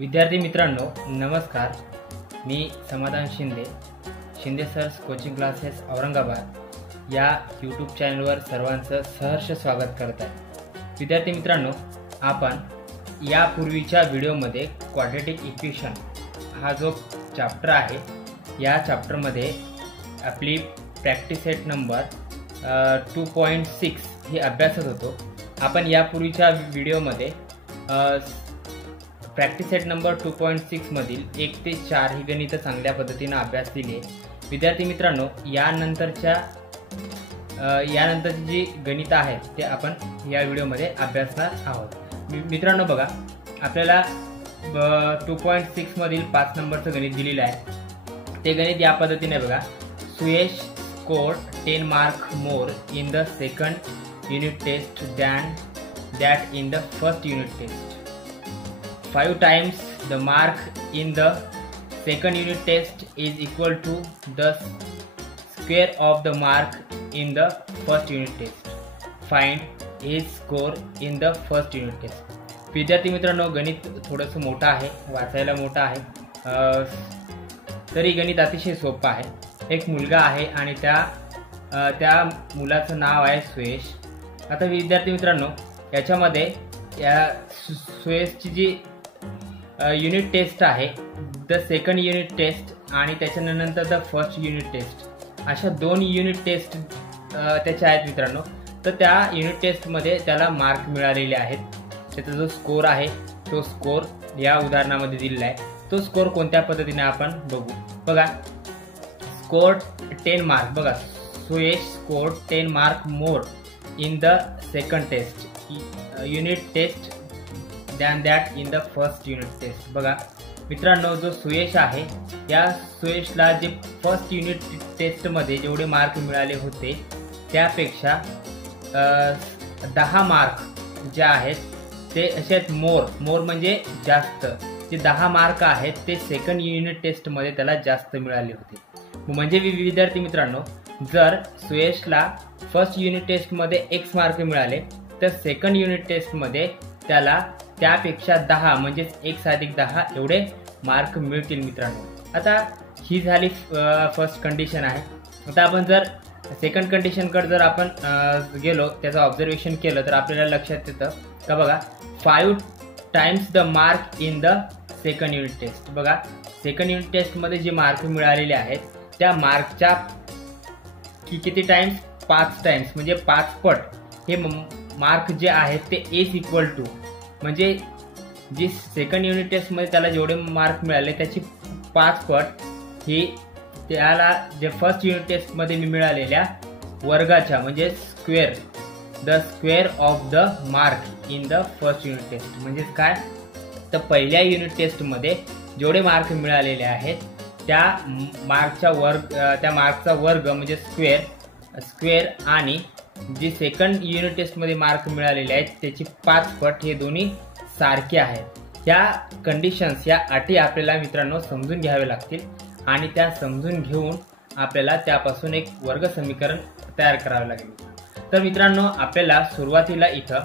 विद्यार्थी मित्रांनो नमस्कार। मी समाधान शिंदे, शिंदे सर्स कोचिंग क्लासेस औरंगाबाद या यूट्यूब चॅनलवर सर्वांचं सहर्ष स्वागत करत आहे। विद्यार्थी मित्रांनो, आपण यापूर्वीच्या व्हिडिओमध्ये क्वाड्रेटिक इक्वेशन हा जो चॅप्टर आहे या चॅप्टरमध्ये आपली प्रॅक्टिस सेट नंबर 2.6 ही अभ्यासत होतो। आपण यापूर्वीच्या व्हिडिओमध्ये प्रॅक्टिस सेट नंबर 2.6 मधील 1 ते 4 ही गणितं चांगल्या पद्धतीने अभ्यास दिली आहे। विद्यार्थी मित्रांनो, यानंतरची जी गणितं आहेत ते आपण या व्हिडिओमध्ये अभ्यासणार आहोत। मित्रांनो बघा, आपल्याला 2.6 मधील 5 नंबरचं गणित दिलेलं आहे। ते गणित या पद्धतीने बघा, Suyash scored 10 marks more in the second unit test than that in the first unit test. 5 times the mark in the second unit test is equal to the square of the mark in the first unit test. Find his score in the first unit test. विद्यार्थी मित्रांनो, गणित थोडंसं मोठं आहे, वाचायला मोठं आहे, तरी गणित अतिशय सोपं आहे। एक मुलगा आहे आणि त्या मुलाचं नाव आहे सुयश। आता विद्यार्थी मित्रांनो, याच्यामध्ये या सुयशची जी युनिट टेस्ट आहे, द सेकंड युनिट टेस्ट आणि त्याच्यानंतर द फर्स्ट युनिट टेस्ट, अशा 2 युनिट टेस्ट त्याच्या आहेत मित्रांनो। तर त्या युनिट टेस्टमध्ये त्याला मार्क मिळालेले आहेत। त्याचा जो स्कोर आहे तो स्कोर या उदाहरणामध्ये दिलेला आहे। तो स्कोर कोणत्या पद्धतीने आपण बघू। बघा, स्कोर 10 मार्क, बघा Suyash score 10 mark more in the second test unit test than that in the first unit test. बघा मित्रांनो, जो सुयश आहे या सुयशला जे फर्स्ट युनिट टेस्टमध्ये जेवढे मार्क मिळाले होते त्यापेक्षा 10 मार्क जे आहेत ते असे आहेत मोर म्हणजे जास्त। जे 10 मार्क आहेत ते सेकंड युनिट टेस्टमध्ये त्याला जास्त मिळाले होते। म्हणजे विद्यार्थी मित्रांनो, जर सुयशला फर्स्ट युनिट टेस्टमध्ये x मार्क मिळाले तर सेकंड युनिट टेस्टमध्ये त्याला त्यापेक्षा 10 म्हणजे x अधिक 10 एवढे मार्क मिळतील मित्रांनो। आता ही झाली फर्स्ट कंडिशन आहे। आता आपण जर सेकंड कंडिशनकडे जर आपण गेलो, त्याचं ऑब्झर्वेशन केलं तर आपल्याला लक्षात येतं का बघा, 5 times the mark in the second unit test. बघा, सेकंड युनिट टेस्टमध्ये जे मार्क मिळालेले आहेत त्या मार्कच्या किती टाइम्स, 5 टाइम्स म्हणजे 5 पट हे मार्क जे आहेत ते इज इक्वल टू, म्हणजे जी सेकंड युनिट टेस्टमध्ये त्याला जेवढे मार्क मिळाले त्याची 5 पट ही त्याला जे फर्स्ट युनिट टेस्टमध्ये मिळालेल्या वर्गाच्या म्हणजे square, the square of the mark in the first unit test. म्हणजे काय, तर पहिल्या युनिट टेस्टमध्ये जेवढे मार्क मिळालेले आहेत त्या मार्कचा वर्ग म्हणजे स्क्वेअर आणि जे सेकंड युनिट टेस्टमध्ये मार्क मिळालेले आहेत त्याची 5 पट हे दोन्ही सारखे आहेत। ह्या कंडिशन्स, या अटी आपल्याला मित्रांनो समजून घ्यावे लागतील आणि त्या समजून घेऊन आपल्याला त्यापासून एक वर्ग समीकरण तयार करावे लागेल। तर मित्रांनो, आपल्याला सुरुवातीला इथं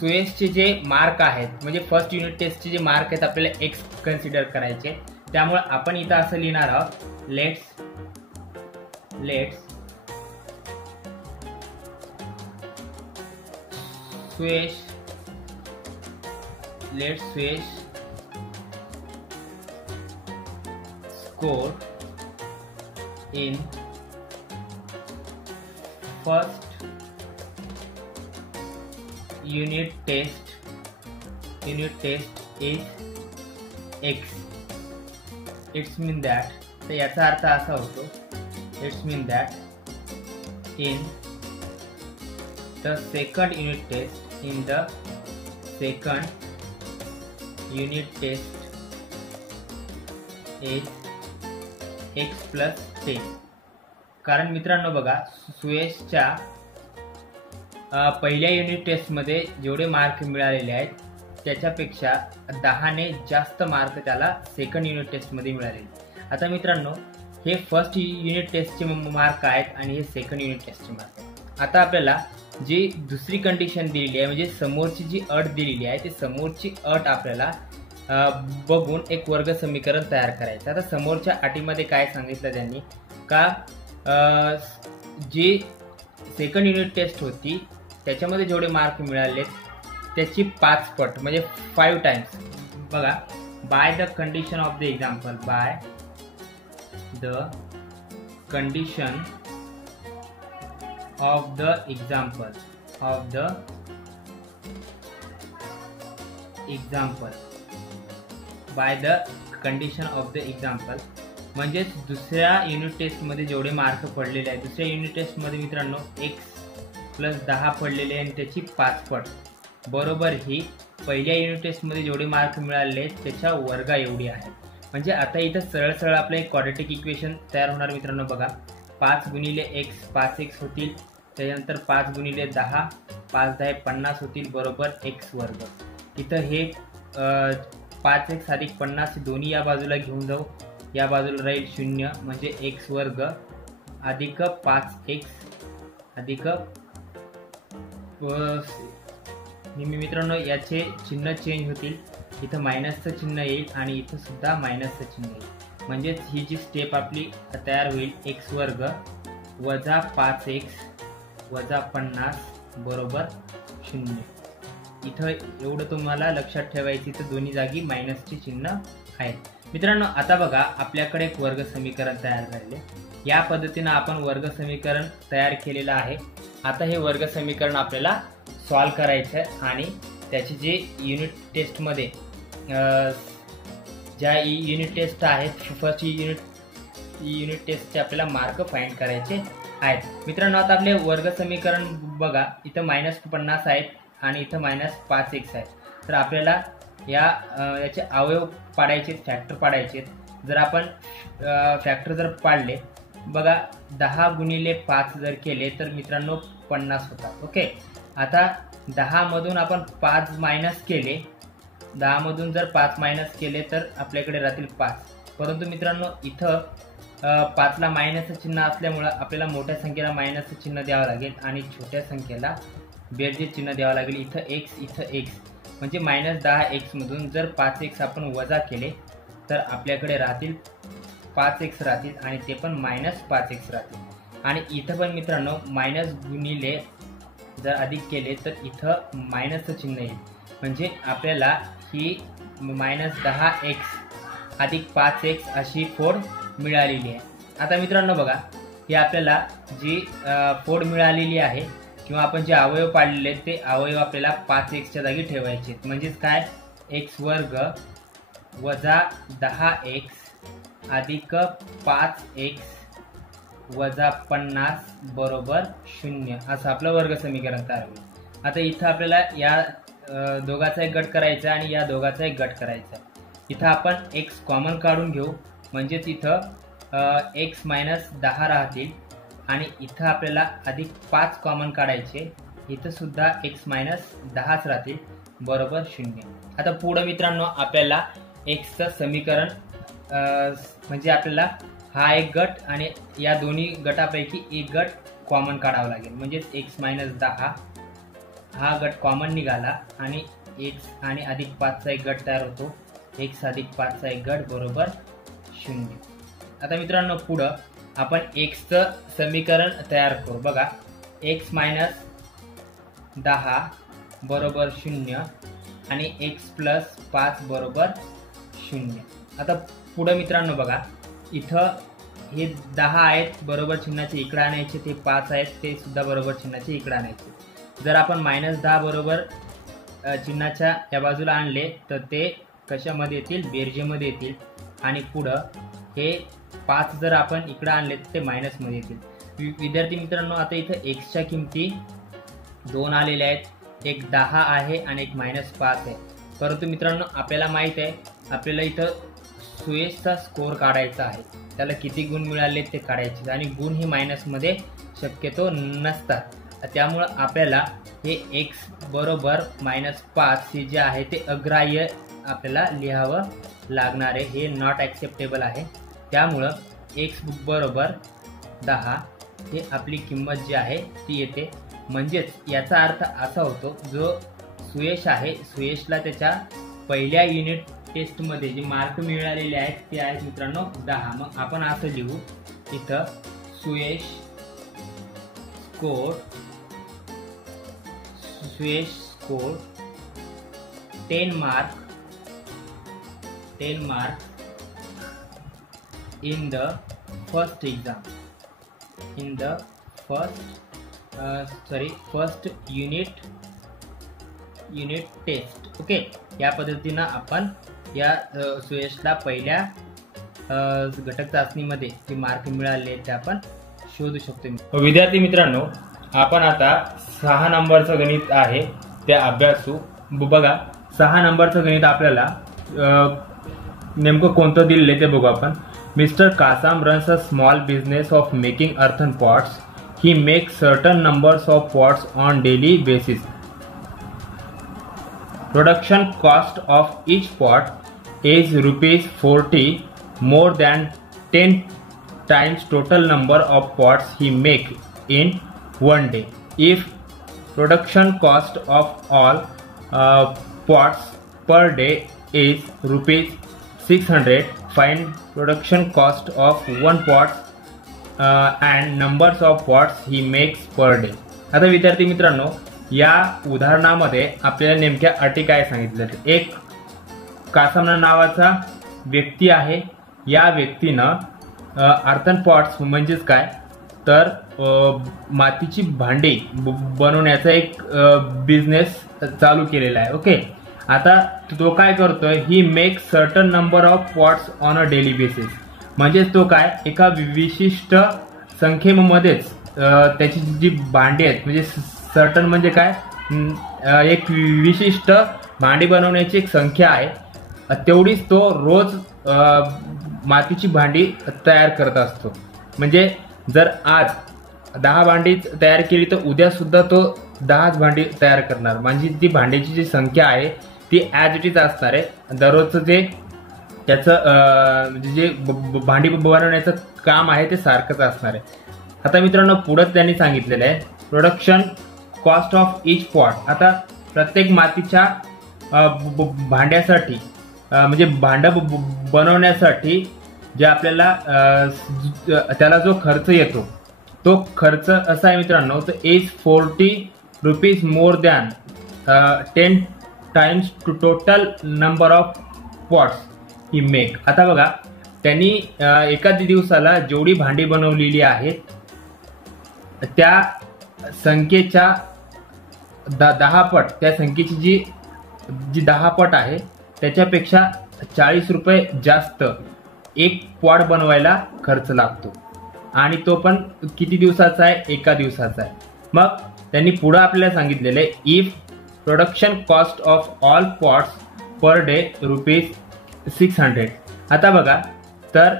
सुयशचे जे मार्क आहेत म्हणजे फर्स्ट युनिट टेस्टचे जे मार्क आहेत आपल्याला x कन्सिडर करायचे। त्यामुळे आपण इथं असं लिहिणार आहोत, let's Suyash score in first unit test is x. It's mean that, तर याचा अर्थ असा होतो, it's mean that in the second unit test is x plus 10। कारण मित्रांनो बघा, सुयशच्या पहिल्या युनिट टेस्टमध्ये जेवढे मार्क मिळालेले आहेत त्याच्यापेक्षा 10 ने जास्त मार्क त्याला सेकंड युनिट टेस्टमध्ये मिळाले। आता मित्रांनो, हे फर्स्ट युनिट टेस्टचे मार्क आहेत आणि हे सेकंड युनिट टेस्टचे मार्क आहेत। आता आपल्याला जी दुसरी कंडिशन दिलेली आहे म्हणजे समोरची जी अट दिलेली आहे ती समोरची अट आपल्याला बघून एक वर्ग समीकरण तयार करायचं. आता समोरच्या अटीमध्ये काय सांगितलं त्यांनी का जी सेकंड युनिट टेस्ट होती त्याच्यामध्ये जेवढे मार्क मिळाले त्याची 5 पट म्हणजे 5 टाइम्स. बघा, by the condition of the example, by the condition of the example by the condition of the example म्हणजेच दुसऱ्या युनिट टेस्टमध्ये जेवढे मार्क पडलेले आहेत, दुसऱ्या युनिट टेस्टमध्ये मित्रांनो x+10 पडलेले आणि त्याची 5 पट बरोबर ही पहिल्या युनिट टेस्टमध्ये जेवढे मार्क मिळाले त्याच्या वर्गा एवढी आहे. म्हणजे आता इथं सरळ सरळ आपलं एक क्वाड्रॅटिक इक्वेशन तयार होणार मित्रांनो. बघा, 5 गुणिले x 5x होतील, त्याच्यानंतर 5 गुणिले 10 5×10 50 होतील बरोबर x वर्ग. इथं हे 5x अधिक 50 दोन्ही या बाजूला घेऊन जाऊ, या बाजूला राहील 0 म्हणजे x वर्ग अधिक 5x अधिक मित्रांनो याचे चिन्ह चेंज होतील, इथं मायनसचं चिन्ह येईल आणि इथं सुद्धा मायनसचं चिन्ह येईल. म्हणजेच ही जी स्टेप आपली तयार होईल x वर्ग वजा 5x वजा 50 बरोबर 0. इथं एवढं तुम्हाला लक्षात ठेवायचं, इथं दोन्ही जागी मायनसचे चिन्ह आहेत. मित्रांनो आता बघा, आपल्याकडे एक वर्ग समीकरण तयार झालेले. या पद्धतीनं आपण वर्ग समीकरण तयार केलेलं आहे. आता हे वर्ग समीकरण आपल्याला सॉल्व करायचं आहे आणि त्याची जे युनिट टेस्टमध्ये ज्या युनिट टेस्ट आहेत फर्स्ट युनिट टेस्टचे आपल्याला मार्क फाइंड करायचे आहेत. मित्रांनो आता आपले वर्ग समीकरण बघा, इथं -50 आहेत आणि इथं -5x आहेत. तर आपल्याला याचे अवयव पाडायचे, फॅक्टर पाडायचे. जर आपण फॅक्टर जर पाडले, बघा 10 गुणिले 5 जर केले तर मित्रांनो 50 होतात. ओके, आता 10 मधून आपण 5 मायनस केले, 10 मधून जर 5 मायनस केले तर आपल्याकडे राहतील 5. परंतु मित्रांनो इथं 5ला मायनसचं चिन्ह असल्यामुळं आपल्याला मोठ्या संख्येला मायनसचं चिन्ह द्यावं लागेल आणि छोट्या संख्येला बेरजे चिन्ह द्यावं लागेल. इथं x म्हणजे -10x मधून जर 5x आपण वजा केले तर आपल्याकडे राहतील 5x राहतील आणि ते पण -5x राहतील. आणि इथं पण मित्रांनो मायनस गुणिले जर अधिक केले तर इथं मायनसचं चिन्ह येईल. म्हणजे आपल्याला ही -10x अधिक 5x अशी फोड मिळालेली आहे. आता मित्रांनो बघा, ही आपल्याला जी फोड मिळालेली आहे किंवा आपण जे अवयव पाडलेले आहेत ते अवयव आपल्याला 5xच्या जागी ठेवायचे आहेत. म्हणजेच काय, x वर्ग वजा 10x अधिक 5x वजा 50 बरोबर 0 असं आपलं वर्ग समीकरण तयार होईल. आता इथं आपल्याला या दोघाचा एक गट करायचा आणि या दोघाचा एक गट करायचा. इथं आपण x कॉमन काढून घेऊ, म्हणजेच इथं x -10 राहतील आणि इथं आपल्याला अधिक 5 कॉमन काढायचे, इथं सुद्धा x -10च राहतील बरोबर 0. आता पुढं मित्रांनो आपल्याला xचं समीकरण म्हणजे आपल्याला हा एक गट आणि या दोन्ही गटापैकी एक गट कॉमन काढावा लागेल. म्हणजेच x -10 हा गट कॉमन निघाला आणि x आणि अधिक 5चा एक गट तयार होतो, x अधिक 5चा एक गट बरोबर 0. आता मित्रांनो पुढं आपण xचं समीकरण तयार करू. बघा, x -10 बरोबर 0 आणि x + 5 बरोबर 0. आता पुढं मित्रांनो बघा, इथं हे 10 आहेत बरोबर चिन्हाचे इकडे आणायचे, ते 5 आहेत ते सुद्धा बरोबर चिन्हाचे इकडे आणायचे. जर आपण -10 बरोबर चिन्हाच्या या बाजूला आणले तर ते कशामध्ये येतील, बेरजेमध्ये येतील. आणि पुढं हे 5 जर आपण इकडे आणले तर ते मायनसमध्ये येतील. विद्यार्थी मित्रांनो आता इथं xच्या किमती 2 आलेल्या आहेत, एक 10 आहे आणि एक -5 आहे. परंतु मित्रांनो आपल्याला माहित आहे आपल्याला इथं सुयशचा स्कोअर काढायचा आहे, त्याला किती गुण मिळाले ते काढायचे आणि गुण हे मायनसमध्ये शक्यतो नसतात. त्यामुळं आपल्याला हे x बरोबर -5 हे जे आहे ते अग्राह्य आपल्याला लिहावं लागणार आहे, हे नॉट ॲक्सेप्टेबल आहे. त्यामुळं x बरोबर 10 हे आपली किंमत जी आहे ती येते. म्हणजेच याचा अर्थ असा होतो, जो सुयश आहे सुयशला त्याच्या पहिल्या युनिट टेस्टमध्ये जे मार्क मिळालेले आहेत ते आहेत मित्रांनो 10. मग आपण असं लिहू इथं Suyash score 10 marks in the first exam, first unit test. Okay, या पद्धतीनं आपण या सुयशला पहिल्या घटक चाचणीमध्ये जे मार्क मिळाले ते आपण शोधू शकतो. विद्यार्थी मित्रांनो, आपण आता 6 नंबरचं गणित आहे ते अभ्यासू. बघा, 6 नंबरचं गणित आपल्याला नेमकं कोणतं दिलेलं ते बघू आपण. Mister Kasam runs a small business of making earthen pots. He makes certain numbers of pots on daily basis. Production cost of each pot is ₹40, more than 10 times total number of pots he make in one day. If production cost of all pots per day is ₹600, find production cost of one pot and numbers of pots he makes per day. आता विद्यार्थी मित्रांनो, या उदाहरणामध्ये आपल्याला नेमक्या अटी काय सांगितलं. एक कासाम नावाचा व्यक्ती आहे. या व्यक्तीनं अर्थन पॉट्स म्हणजेच काय तर मातीची भांडी बनवण्याचा एक बिझनेस चालू केलेला आहे. ओके, आता तो काय करतोय, he make certain number of pots on a daily basis. म्हणजेच तो काय एका विशिष्ट संख्येमध्येच त्याची जी भांडी आहेत, म्हणजे सर्टन म्हणजे काय एक विशिष्ट भांडी बनवण्याची एक संख्या आहे, तेवढीच तो रोज मातीची भांडी तयार करत असतो. म्हणजे जर आज 10 भांडी तयार केली तर उद्या सुद्धा तो 10 भांडी तयार करणार. म्हणजे ती भांड्याची जी संख्या आहे ती ॲज इट इज असणार आहे. दररोजचं जे त्याचं जे भांडी बनवण्याचं काम आहे ते सारखंच असणार आहे. आता मित्रांनो, पुढं त्यांनी सांगितलेलं आहे production cost of each pot. आता प्रत्येक मातीच्या भांड्यासाठी म्हणजे भांडं बनवण्यासाठी जे आपल्याला त्याला जो खर्च येतो तो खर्च असा आहे मित्रांनो, तर is ₹40 more than 10 times to total number of pots he make. आता बघा, त्यांनी एका दिवसाला जेवढी भांडी बनवलेली आहेत त्या संख्येच्या 10 पट, त्या संख्येची जी 10 पट आहे त्याच्यापेक्षा ₹40 जास्त एक पॉट बनवायला खर्च लागतो. आणि तो पण किती दिवसाचा आहे, एका दिवसाचा आहे. मग त्यांनी पुढे आपल्याला सांगितलेलं आहे if production cost of all pots per day ₹600. आता बघा, तर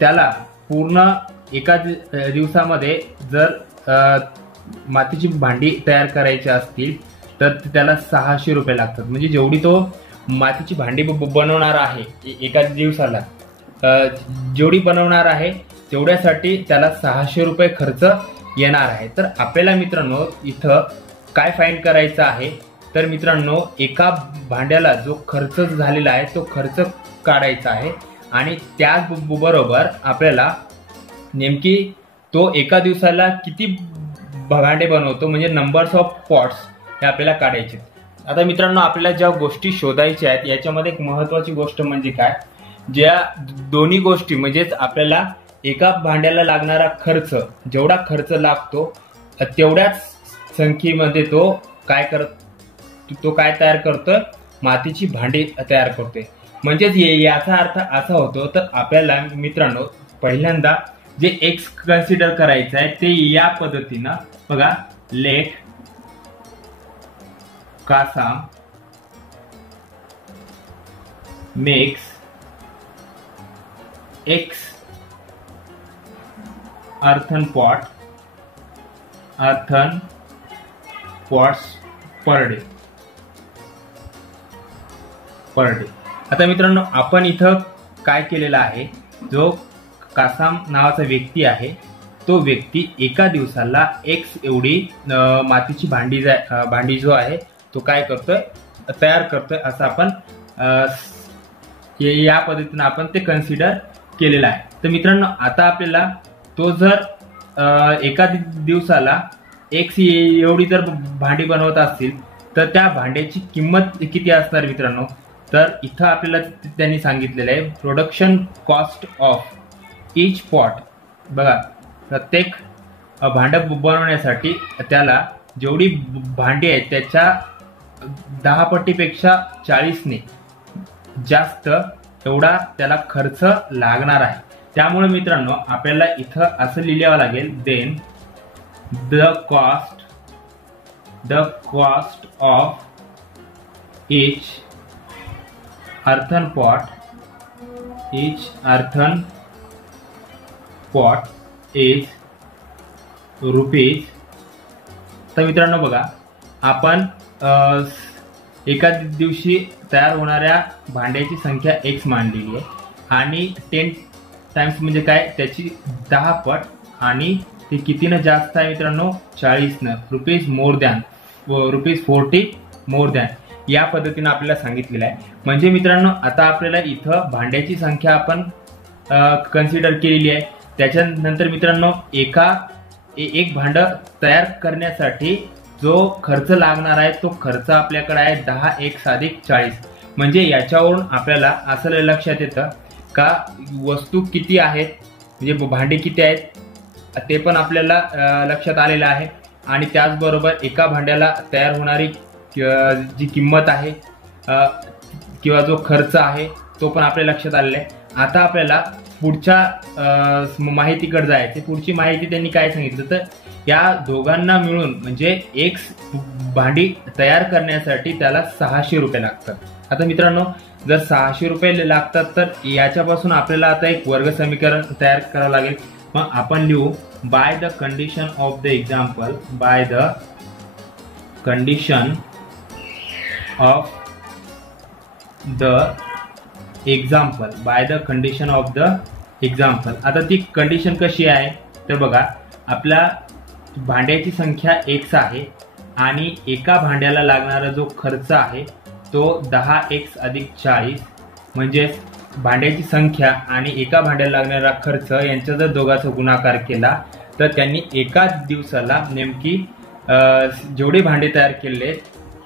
त्याला पूर्ण एका दिवसामध्ये जर मातीची भांडी तयार करायची असतील तर त्याला ₹600 लागतात. म्हणजे जेवढी तो मातीची भांडी बनवणार आहे एका दिवसाला, जेवढी बनवणार आहे तेवढ्यासाठी त्याला ₹600 खर्च येणार आहे. तर आपल्याला मित्रांनो इथं काय फाइंड करायचं आहे, तर मित्रांनो एका भांड्याला जो खर्च झालेला आहे तो खर्च काढायचा आहे. आणि त्याचबरोबर आपल्याला नेमकी तो एका दिवसाला किती भांडे बनवतो म्हणजे नंबर्स ऑफ पॉट्स हे आपल्याला काढायचे. आता मित्रांनो, आपल्याला ज्या गोष्टी शोधायच्या आहेत याच्यामध्ये एक महत्वाची गोष्ट म्हणजे काय, ज्या दोन्ही गोष्टी म्हणजेच आपल्याला एका भांड्याला लागणारा खर्च, जेवढा खर्च लागतो तेवढ्याच संख्येमध्ये तो काय तयार करतोय, मातीची भांडी तयार करतोय. म्हणजेच याचा अर्थ असा होतो, तर आपल्याला मित्रांनो पहिल्यांदा जे एक्स कन्सिडर करायचं आहे ते या पद्धतीनं बघा. Let Kasam makes X earthen pots per day. आता मित्रांनो, आपण इथं काय केलेलं आहे, जो कासाम नावाचा व्यक्ती आहे तो व्यक्ती एका दिवसाला एक्स एवढी मातीची भांडी जो आहे तो काय करतोय, तयार करतोय असं आपण या पद्धतीने आपण ते कन्सिडर केलेलं आहे. तर मित्रांनो आता आपल्याला तो जर एका दिवसाला एक्स एवढी जर भांडी बनवत असतील तर त्या भांड्याची किंमत किती असणार मित्रांनो, तर इथं आपल्याला त्यांनी सांगितलेलं आहे production cost of each pot. बघा प्रत्येक भांड बनवण्यासाठी त्याला जेवढी भांडी आहेत त्याच्या 10 पटीपेक्षा 40ने जास्त एवढा त्याला खर्च लागणार आहे. त्यामुळे मित्रांनो आपल्याला इथं असं लिहावं लागेल, then the cost of each earthen pot is rupees. तर मित्रांनो बघा आपण एका दिवशी तयार होणाऱ्या भांड्याची संख्या x मानलेली आहे आणि 10 टाइम्स म्हणजे काय त्याची 10 पट आणि ते कितीनं जास्त आहे मित्रांनो 40 rupees more than rupees 40 more than या पद्धतीने आपल्याला सांगितलेलं आहे. म्हणजे मित्रांनो आता आपल्याला इथं भांड्याची संख्या आपण कन्सिडर केलेली आहे. त्याच्यानंतर मित्रांनो एक भांड तयार करण्यासाठी जो खर्च लागणार आहे तो खर्च आपल्याकडे आहे 10x अधिक 40. म्हणजे याच्यावरून आपल्याला असं लक्षात येतं का वस्तू किती आहेत म्हणजे भांडे किती आहेत ते पण आपल्याला लक्षात आलेलं आहे आणि त्याचबरोबर एका भांड्याला तयार होणारी जी किंमत आहे किंवा जो खर्च आहे तो पण आपल्या लक्षात आलेला आहे. आता आपल्याला पुढच्या माहितीकडे जायचे. पुढची माहिती त्यांनी काय सांगितलं तर या दोघांना मिळून म्हणजे एक भांडी तयार करण्यासाठी त्याला 600 रुपये लागतात. आता मित्रांनो जर 600 रुपये लागतात तर याच्यापासून आपल्याला आता एक वर्ग समीकरण तयार करावं लागेल. मग आपण लिहू by the condition of the example, by the condition of the example, by the condition of the example. आता ती कंडिशन कशी आहे तर बघा आपल्या भांड्याची संख्या x आहे आणि एका भांड्याला लागणारा जो खर्च आहे तो 10x अधिक 40 म्हणजे भांड्याची संख्या आणि एका भांड्याला लागणारा खर्च यांचा जर दोघांचा गुणाकार केला तर त्यांनी एका दिवसाला नेमकी जेवढे भांडे तयार केले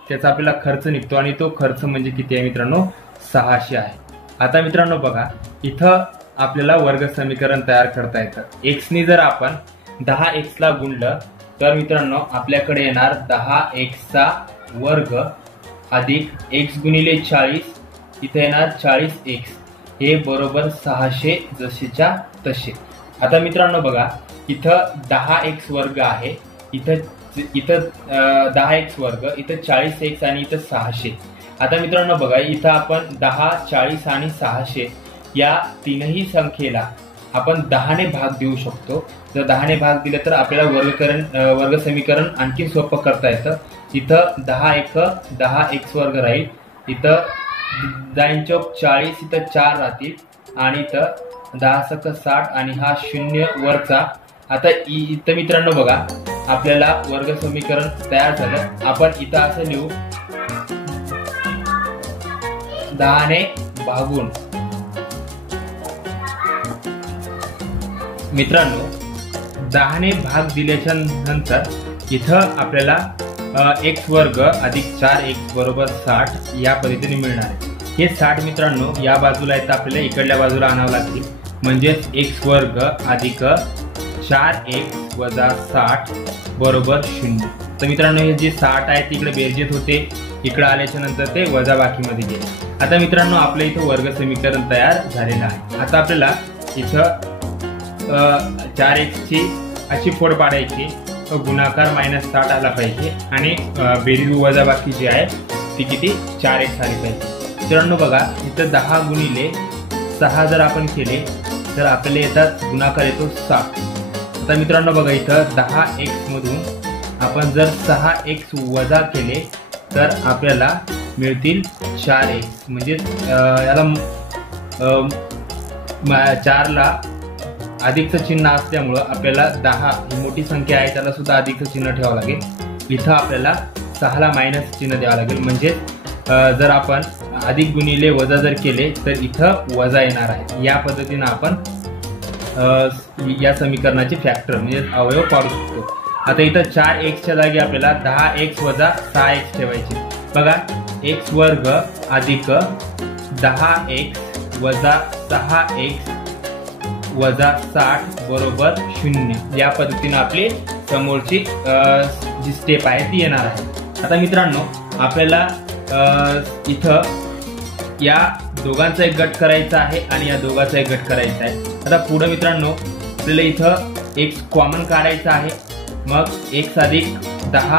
त्याचा आपल्याला खर्च निघतो आणि तो खर्च म्हणजे किती आहे मित्रांनो 600 आहे. आता मित्रांनो बघा इथं आपल्याला वर्ग समीकरण तयार करता येतं. x ने जर आपण 10x ला गुणलं तर मित्रांनो आपल्याकडे येणार 10x चा वर्ग अधिक x गुणिले 40 इथे येणार 40x हे बरोबर 600 जसेच्या तसे. आता मित्रांनो बघा इथं 10x वर्ग आहे, इथं 10x वर्ग, इथं 40x आणि इथं 600. आता मित्रांनो बघा इथं आपण 10, 40 आणि 600 या तीनही संख्येला आपण 10 ने भाग देऊ शकतो. जर 10 ने भाग दिला तर आपल्याला वर्ग समीकरण आणखी सोपं करता येतं. इथं 10x वर्ग राहील, इथं 10 चौक 40, इथं 4 राहतील आणि इथं 10 सक 60 आणि हा 0 वरचा. आता इथं मित्रांनो बघा आपल्याला वर्ग समीकरण तयार झालं. आपण इथं असं लिहू 10 ने भागून. मित्रांनो 10 ने भाग दिल्याच्या नंतर इथं आपल्याला x वर्ग अधिक 4x बरोबर 60 या पद्धतीने मिळणार आहे. हे 60 मित्रांनो या बाजूला येतं आपल्याला इकडल्या बाजूला आणावं लागतील म्हणजेच x वर्ग अधिक 4x वजा 60 बरोबर 0. तर मित्रांनो हे जे 60 आहे तिकडे बेरजेत होते, इकडे आल्याच्या नंतर ते वजाबाकीमध्ये गेले. आता मित्रांनो आपल्या इथं वर्ग समीकरण तयार झालेलं आहे. आता आपल्याला इथं 4x ची अशी फोड पाडायची, गुणाकार -60 आला पाहिजे आणि बेरीज वजाबाकी जी आहे ती किती 4x आली पाहिजे. मित्रांनो बघा इथं 10 गुणिले 6 जर आपण केले तर आपल्याला येतात गुणाकार येतो 7. आता मित्रांनो बघा इथं 10x मधून आपण जर 6x वजा केले तर आपल्याला मिळतील 4x. म्हणजे याला 4 ला अधिकचं चिन्ह असल्यामुळं आपल्याला 10 ही मोठी संख्या आहे त्याला सुद्धा अधिकचं चिन्ह ठेवावं लागेल. इथं आपल्याला 6 ला मायनस चिन्ह द्यावं लागेल म्हणजे जर आपण अधिक गुणिले वजा जर केले तर इथं वजा येणार आहे। या पद्धतीने आपण या समीकरणाचे फॅक्टर म्हणजे अवयव काढू शकतो। आता इथं 4x च्या जागी आपल्याला 10x वजा 6x ठेवायचे। बघा x वर्ग अधिक 10x वजा 6x वजा 60 बरोबर 0। या पद्धतीने आपली समोरची जी स्टेप आहे ती येणार आहे। आता मित्रांनो आपल्याला इथं या दोघांचा एक गट करायचा आहे आणि या दोघांचा एक गट करायचा आहे। आता पुढे मित्रांनो आपल्याला इथं x कॉमन काढायचा आहे। मग x अधिक 10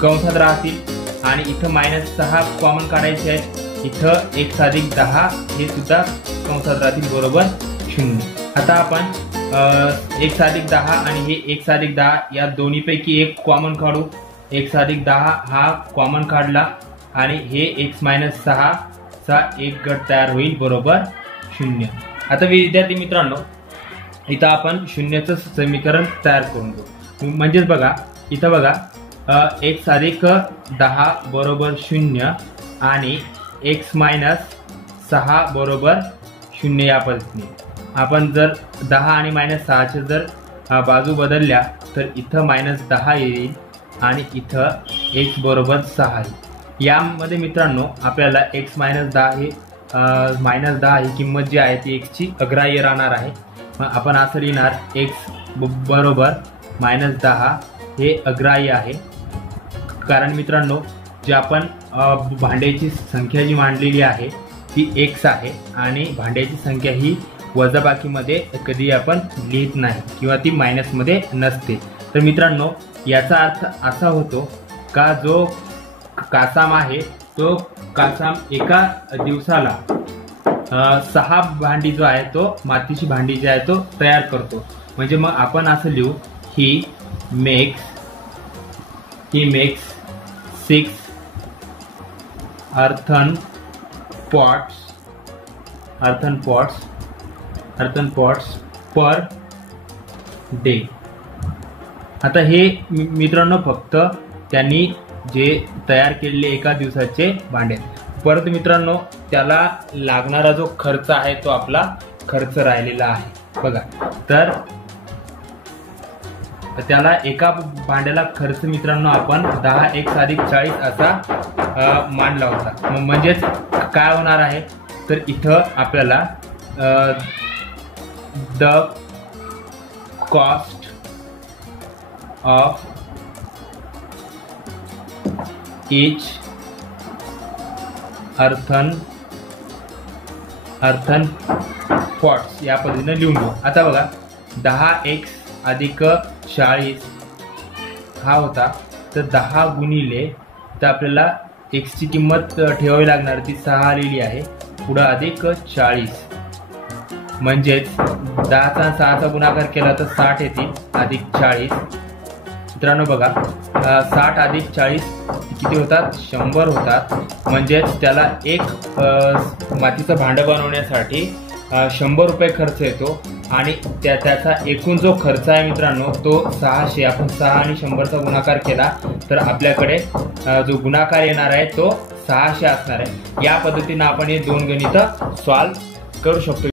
कंसात राहतील आणि इथं -6 कॉमन काढायचे आहे। इथं x अधिक 10 हे सुद्धा कंसात राहतील बरोबर 0। आता आपण x अधिक 10 आणि हे x अधिक 10 या दोन्हीपैकी एक कॉमन काढू। x अधिक 10 हा कॉमन काढला आणि हे x - 6 चा एक गट तयार होईल बरोबर 0। आता विद्यार्थी मित्रांनो इथं आपण शून्याचं समीकरण तयार करून घेऊ। म्हणजेच बघा इथं बघा x अधिक 10 बरोबर 0 आणि x - 6 बरोबर 0। या पद्धतीने आपण जर 10 आणि -6 चे जर बाजू बदलल्या तर इथं -10 येईल आणि इथं x बरोबर 6 येईल। यामध्ये मित्रांनो आपल्याला x - 10 हे -10 ही किंमत जी आहे ती x ची अग्राह्य राहणार आहे। मग आपण असं लिहिणार x बरोबर -10 हे अग्राह्य आहे। कारण मित्रांनो जे आपण भांड्याची संख्या जी मांडलेली आहे ती x आहे आणि भांड्याची संख्या ही वजाबाकीमध्ये कधी आपण लिहित नाही किंवा ती मायनसमध्ये नसते। तर मित्रांनो याचा अर्थ असा होतो का जो कासाम आहे तो कासाम एका दिवसाला 6 भांडी जो आहे तो मातीची भांडी जी आहे तो तयार करतो। म्हणजे मग आपण असं लिहू he makes 6 earthen pots per day. आता हे मित्रांनो फक्त त्यांनी जे तयार केलेले एका दिवसाचे भांडे। परंतु मित्रांनो त्याला लागणारा जो खर्च आहे तो आपला खर्च राहिलेला आहे बघा। तर त्याला एका भांड्याला खर्च मित्रांनो आपण 10x अधिक 40 असा मांडला होता। म्हणजेच काय होणार आहे तर इथं आपल्याला the cost of each earthen pots या पद्धतीने लिहून घेऊ। आता बघा 10x अधिक 40 हा होता तर 10 गुणिले तर आपल्याला x ची किंमत ठेवावी लागणार ती 6 लिहिली आहे पुढे अधिक 40 म्हणजेच 10 चा 6 चा गुणाकार केला तर 60 येतील अधिक 40। मित्रांनो बघा 60 अधिक 40 किती होतात 100 होतात। म्हणजेच त्याला एक मातीचं भांडं बनवण्यासाठी 100 रुपये खर्च येतो आणि त्याचा एकूण जो खर्च आहे मित्रांनो तो 600। आपण 6 आणि 100 चा गुणाकार केला तर आपल्याकडे जो गुणाकार येणार आहे तो 600 असणार आहे। या पद्धतीने आपण हे दोन गणित सॉल्व करू शकतो।